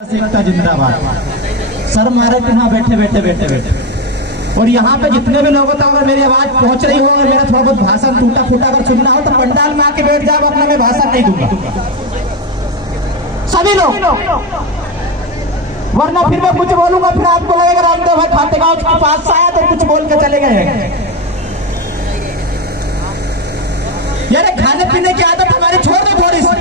एकता जिंदाबाद। सर मारे थे वहाँ बैठे बैठे बैठे बैठे। और यहाँ पे जितने भी लोगों तक अगर मेरी आवाज पहुंच रही हो और मेरा थोड़ा बहुत भाषण टूटा फूटा अगर सुनना हो तो पंडाल में आके बैठ जाओ, अपना मैं भाषण नहीं दूंगा सभी लोग, वरना फिर मैं कुछ बोलूंगा फिर आपको लगेगा रामदेव भाई खातेगांव के पास से आया तो कुछ बोल के चले गए। यार खाने पीने की आदत हमारी छोड़ दो थोड़ी सी।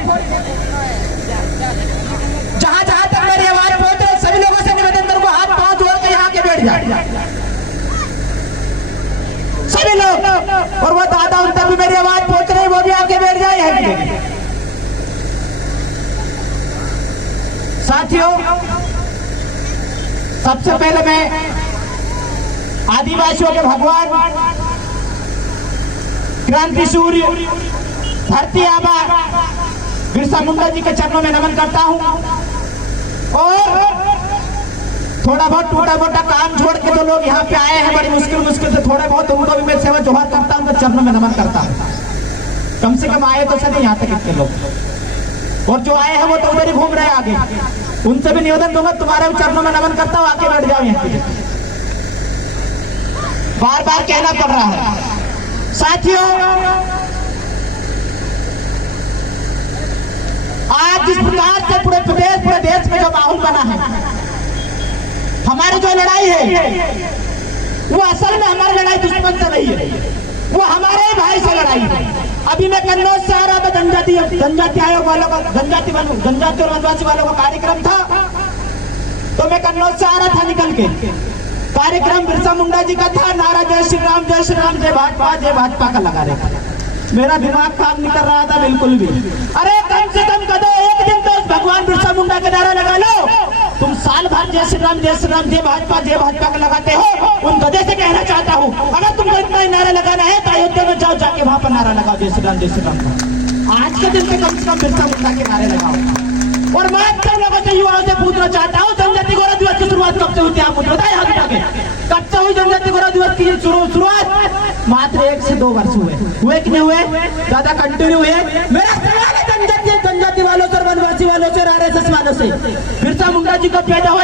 जहां जहां तक मेरी आवाज पहुंच रही सभी लोगों से निवेदन करूंगा, हाथ पांव जोड़ के यहाँ के बैठ जाए सभी लोग। और वो दादा उन तक भी मेरी आवाज पहुंच रही वो भी आके बैठ जाए। साथियों, सबसे पहले मैं आदिवासियों के भगवान क्रांति सूर्य धरती आबा बिरसा मुंडा जी के चरणों में नमन करता हूं। और थोड़ा बहुत टूटा मोटा काम छोड़ के जो लोग यहाँ पे आए हैं बड़ी मुश्किल से थोड़े बहुत, उनको भी मैं सेवा जोहार करता हूं, उनके चरणों में नमन करता हूं। कम से कम आए तो सही यहाँ तक इतने लोग, और जो आए हैं वो तो उधर ही घूम रहे हैं आगे, उनसे भी निवेदन दूंगा तुम्हारे चरणों में नमन करता हूं, आके बैठ जाओ यहाँ पे। बार बार कहना पड़ रहा है। साथियों, आज जिस प्रकार से पूरे प्रदेश पूरे देश में जो माहौल बना है, हमारी जो लड़ाई है वो असल में हमारी लड़ाई दुश्मन से नहीं है, वो हमारे ही भाई से लड़ाई है। अभी मैं कन्नौज से आ रहा था, जनजाति आयोग वालों का जनजाति और वनवासी वालों का कार्यक्रम था, तो मैं कन्नौज से आ रहा था निकल के। कार्यक्रम बिरसा मुंडा जी का था, नारा जय श्री राम जय भाजपा का लगा रहे थे। मेरा दिमाग काम नहीं कर रहा था बिल्कुल भी। अरे कम से कम कदो एक दिन तो भगवान बिरसा मुंडा का नारा लगा लो। तुम साल भर जय श्री राम जय भाजपा का लगाते हो। उन गधे से कहना चाहता हूँ, अगर तुमको इतना ही नारा लगाना है तो अयोध्या में जाओ, जाके वहां पर नारा लगाओ जय श्री राम का। आज के दिन पे कम से कम बिरसा मुंडा के नारे लगाओ। और मैं सब लोगों से युवाओं से पूछना चाहता हूँ, जनजाति गौरव दिवस की शुरुआत कब से हुई थी? आप मुझे बताए हाथ उठा के, कब से हुई जनजाति गौरव दिवस की शुरुआत? मात्र 1 से 2 वर्ष हुए कि नहीं हुए? ज्यादा कंटिन्यू हुए? मेरा सवाल है जनजाति वालों से, वनवासी वालों से, आरएसएस वालों से, बिरसा मुंडा जी को पैदा हुआ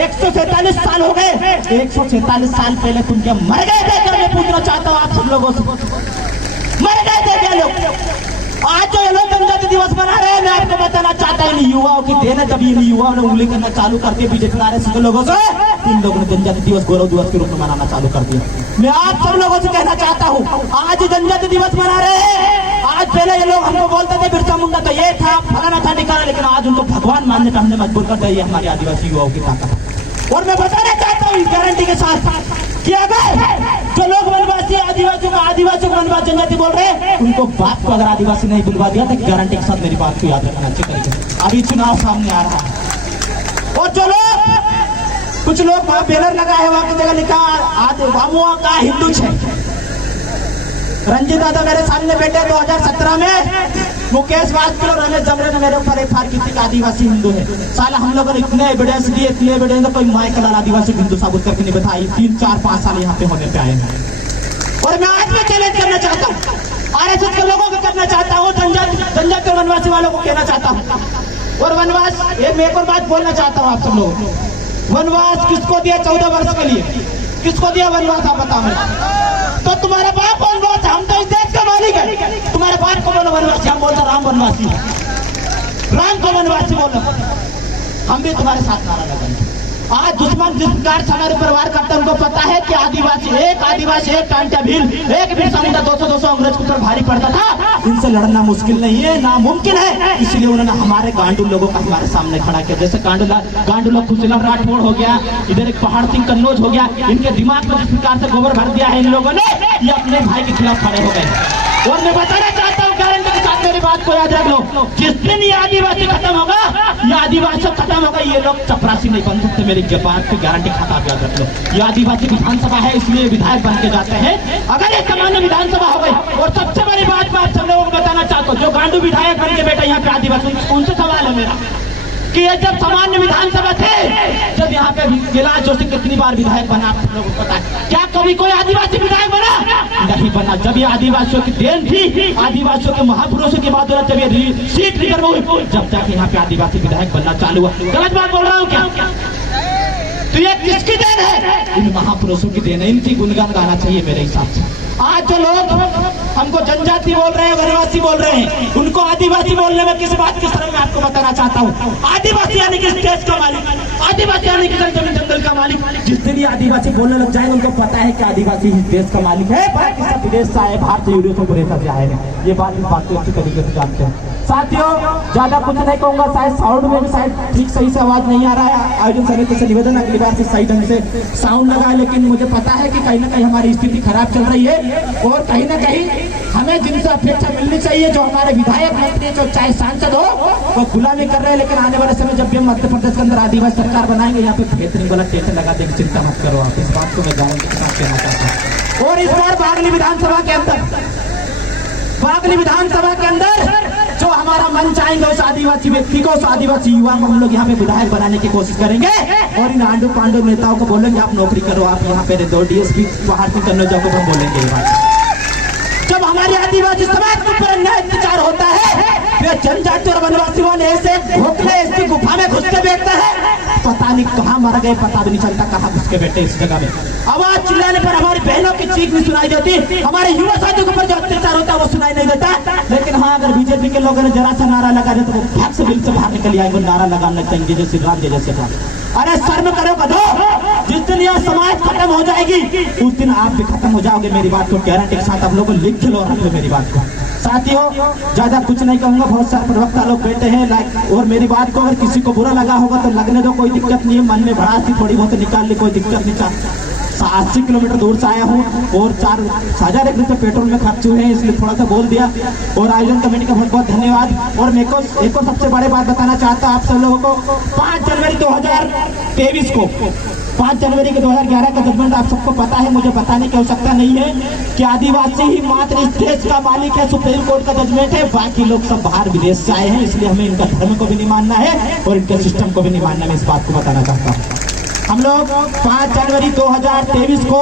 147 साल हो गए। 147 साल पहले तुम क्या मर गए थे? मैं पूछना चाहता हूँ आप सब लोगों से, मर गए थे क्या लोग? आज जो लोग जनजाति दिवस मना रहे हैं, मैं आपको बताना चाहता हूँ युवाओं की देन है। जब इन युवाओं ने उंगली करना चालू कर दिया बीजेपी आरएसएस के लोगों से, इन लोगों ने जनजाति दिवस गौरव दिवस के रूप में मनाना चालू कर दिया। मैं आप सब लोगों से कहना चाहता हूँ, आज जनजाति दिवस मना रहे हैं। आज पहले ये लोग हमको बोलते थे बिरसा मुंडा तो ये था, फलाना था, निकाला, लेकिन आज उनको भगवान मानने का हमने मजबूर कर दिया। हमारे आदिवासी युवाओं की ताकत। और मैं बताना चाहता हूँ इस गारंटी के साथ कि अगर जो लोग आदिवासियों को वनवासी जनजाति बोल रहे हैं, उनको बाप को अगर आदिवासी नहीं बुलवा दिया तो गारंटी के साथ मेरी बात को याद रखना अच्छे तरीके। अभी चुनाव सामने आ रहा है और जो लोग कुछ लोग वहां बैनर लगा है, वहां की जगह लिखा का हिंदू है। रंजीत दादा मेरे सामने बैठे 2017 में मुकेश वाजपेयी और रमेश जमरे ने मेरे ऊपर एफआईआर की थी, आदिवासी हिंदू है। साला हम लोगों ने इतने एविडेंस दिए, इतने एविडेंस, कोई माइकल आदिवासी हिंदू साबित करके नहीं बताई। 3, 4, 5 साल यहाँ पे होने पे आए हैं। और मैं आज भी चैलेंज करना चाहता हूँ, आरएसएस के लोगों को करना चाहता हूँ, जनजाति और वनवासी वालों को कहना चाहता हूँ। और वनवास, मैं एक और बात बोलना चाहता हूँ आप सब लोगों को, वनवास किसको दिया 14 वर्ष के लिए? किसको दिया वनवास आप बताओ मुझे? तो तुम्हारा बाप वनवास, हम तो इस देश का मालिक है। तुम्हारे बाप को बोलो वनवासी, हम बोलते राम वनवासी, राम को वनवासी बोलो। हम भी तुम्हारे साथ नारा लगाएंगे। आज दुश्मन जिस प्रकार से हमारे परिवार करता है, उनको पता है कि आदिवासी एक कांटा भील, एक बिरसा मुंडा 200 अंग्रेज के ऊपर भारी पड़ता था। इनसे लड़ना मुश्किल नहीं है, नामुमकिन है। इसलिए उन्होंने हमारे गांडू लोगों का हमारे सामने खड़ा किया। जैसे गांडू खुशीलाल राठौड़ हो गया, इधर एक पहाड़ सिंह कन्नौज हो गया, इनके दिमाग में जिस प्रकार से गोबर भर दिया है इन लोगों ने, ये अपने भाई के खिलाफ खड़े हो गए। और मैं बताना चाहता हूँ गारंटी के साथ, मेरी बात को याद रख लो, जिस दिन ये आदिवासी खत्म होगा, ये आदिवासी खत्म होगा, ये लोग चपरासी नहीं बन सकते। मेरी बात की गारंटी खाता याद रख लो। ये आदिवासी विधानसभा है, इसलिए विधायक बन के जाते हैं। अगर ये सामान्य विधानसभा हो गई, और सबसे बड़ी बात मैं आप सब लोगों को बताना चाहता हूँ, जो गांडू विधायक बन के बेटा यहाँ पे आदिवासी, उनसे सवाल है मेरा, कि ये जब सामान्य विधानसभा थे, जब यहाँ पे कैलाश जोशी कितनी बार विधायक बना आप लोगों को पता है? क्या कभी कोई आदिवासी विधायक बना? नहीं बना। जब ये आदिवासियों की देन थी, आदिवासियों के महापुरुषों की बात हो रहा, जब ये सीट रिजर्व हुई, जब जाके यहाँ पे आदिवासी विधायक बनना चालू हुआ। गलत बात बोल रहा हूँ क्या? तो ये किसकी देन है? इन महापुरुषों की देन है। इनकी गुणगान गाना चाहिए मेरे हिसाब से। आज जो लोग हमको जनजाति बोल रहे हैं, वनवासी बोल रहे हैं, उनको आदिवासी बोलने में किस बात की शर्म मैं आपको बताना चाहता हूँ। आदिवासी यानी कि देश का मालिक, आदिवासी यानी कि जमीन जंगल का मालिक। जिस दिन ये आदिवासी बोलने लग जाएंगे उनको पता है कि आदिवासी इस देश का मालिक है, बाकी सब विदेश से आए, भारतीय यूरोप से आए हैं। ये बात इस बात को अच्छी तरीके से जानते हैं। साथियों, ज्यादा कुछ नहीं कहूंगा, शायद साउंड में भी शायद ठीक सही से आवाज नहीं आ रहा है। आयोजन समिति से निवेदन अगली बार से सही ढंग से साउंड लगाए, लेकिन मुझे पता है कि कहीं ना कहीं हमारी स्थिति खराब चल रही है और कहीं ना कहीं हमें जिनसे अपेक्षा मिलनी चाहिए, जो हमारे विधायक मंत्री, जो चाहे सांसद हो, वो गुलामी कर रहे हैं। लेकिन आने वाले समय जब भी हम मध्य प्रदेश के अंदर आदिवासी सरकार बनाएंगे, यहाँ पे बेहतरीन वाला टेंशन लगा देंगे, चिंता मत करो आप। इस बात को मैं गारंटी के साथ कहना चाहता हूँ। और इस बार बागली विधानसभा के अंदर जो हमारा मंच आएंगे, उस आदिवासी व्यक्ति को, उस आदिवासी युवा को हम लोग यहाँ पे विधायक बनाने की कोशिश करेंगे और इन आंडू पांडु नेताओं को बोलेंगे आप नौकरी करो, आप यहाँ पे दो डीएसपी बाहर से करने जाओ, हम बोलेंगे ये बात। जब हमारे आदिवासी समाज के ऊपर अन्याय अत्याचार होता है, वे जनजाति और वनवासी वाले ऐसे घोखले ऐसी गुफा में घुस के बैठते हैं, पता नहीं कहाँ मर गए, पता भी नहीं चलता कहाँ घुस के बैठे इस जगह में। आवाज चिल्लाने पर हमारी बहनों की चीख नहीं सुनाई देती, हमारे युवा साथियों के ऊपर जो अत्याचार होता है वो सुनाई नहीं देता। लेकिन हाँ, अगर बीजेपी के लोगों ने जरा सा नारा लगा दे तो वो भाग से बिल से बाहर निकल आएंगे, नारा लगाने लगेंगे जैसे राम जय जैसे राम। अरे शर्म करो कदो, जिस दिन यह समाज खत्म हो जाएगी उस दिन आप भी खत्म हो जाओगे। मेरी बात को गारंटी के साथ आप लोगों को लिख लो, रख लो मेरी बात को। साथियों, ज्यादा कुछ नहीं कहूंगा, बहुत सारे प्रवक्ता लोग बैठे हैं लाइक, और मेरी बात को अगर किसी को बुरा लगा होगा तो लगने दो, कोई दिक्कत नहीं है। मन में भड़ास थी थोड़ी बहुत निकाल ली, कोई दिक्कत नहीं। 80 किलोमीटर दूर से आया हूँ और 4,000 रुपये पेट्रोल में खर्च हुए हैं, इसलिए थोड़ा सा बोल दिया। और आयोजन कमेटी का बहुत बहुत धन्यवाद। और मेरे को एक और सबसे बड़ी बात बताना चाहता हूँ आप सब लोगों को, 5 जनवरी 2023 को, 5 जनवरी के 2011 का जजमेंट आप सबको पता है, मुझे बताने की आवश्यकता नहीं है कि आदिवासी ही मात्र इस देश का मालिक है। सुप्रीम कोर्ट का जजमेंट है, बाकी लोग सब बाहर विदेश से आए हैं, इसलिए हमें इनका धर्म को भी नहीं मानना है और इनके सिस्टम को भी नहीं मानना। मैं इस बात को बताना चाहता हूँ। हम लोग 5 जनवरी 2023 को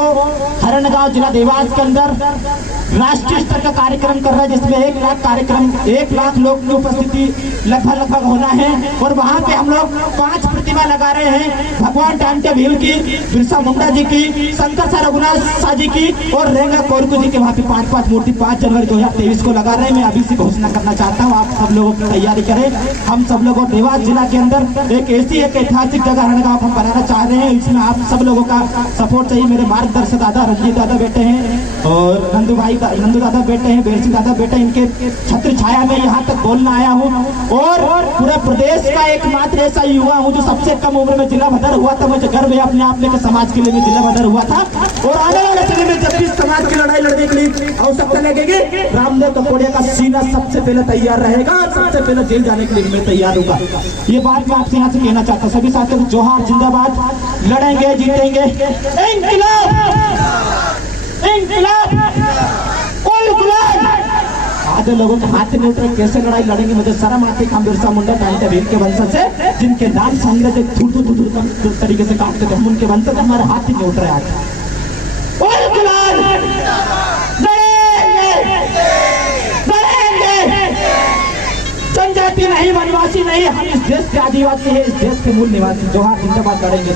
हरणगांव जिला देवास के अंदर राष्ट्रीय स्तर का कार्यक्रम कर रहा है, जिसमें 1 लाख लोग की उपस्थिति लगभग होना है। और वहाँ पे हम लोग 5 प्रतिमा लगा रहे हैं, भगवान टांटे भील की, बिरसा मुंडा जी की, शंकर सर रघुनाथ शाह जी की और रेंगा कोरकू जी के वहाँ पे 5 मूर्ति 5 जनवरी 2023 को लगा रहे हैं। मैं अभी से घोषणा करना चाहता हूँ, आप सब लोगों की तैयारी करें। हम सब लोगों देवास जिला के अंदर एक ऐतिहासिक जगह हरणगांव हम बनाना चाह रहे हैं, इसमें आप सब लोगों का सपोर्ट चाहिए। मेरे मार्गदर्शक दादा रंजीत दादा बैठे हैं और नंदू दादा बैठे हैं, बेर सिंह दादा बैठे, इनके छत्र छाया में यहाँ तक बोलना आया हूँ। और पूरे प्रदेश का एकमात्र ऐसा युवा हूँ जो सबसे कम उम्र में जिला भदर हुआ था। मुझे गर्व है अपने आप में कि समाज के लिए मैं जिला भदर हुआ था। और आने वाले समय में जब भी समाज की लड़ाई लड़ने के लिए आवश्यकता लगेगी, रामदेव टकोड़िया का सीना सबसे पहले तैयार रहेगा, सबसे पहले जेल जाने के लिए मैं तैयार होगा। ये बात मैं आपसे यहाँ से कहना चाहता हूँ। सभी साथियों को जोहार, जिंदाबाद, लड़ेंगे जीतेंगे, इंकलाब इंकलाब उल गुलाम। आधे लोगों के हाथ में उतरे, कैसे लड़ाई लड़ेंगे मुझे शर्म आती है। बिरसा मुंडा टांटे भील के वंशज से, जिनके नाम संग्रह से थुर तरीके से काटते थे, हम उनके वंशज हमारे हाथ ही में उठ रहे आज। उल गुलाम लड़ेंगे, जनजाति नहीं, वनवासी नहीं, हम इस देश के आदिवासी है, इस देश के मूल निवासी। जोहार, जिंदाबाद, लड़ेंगे।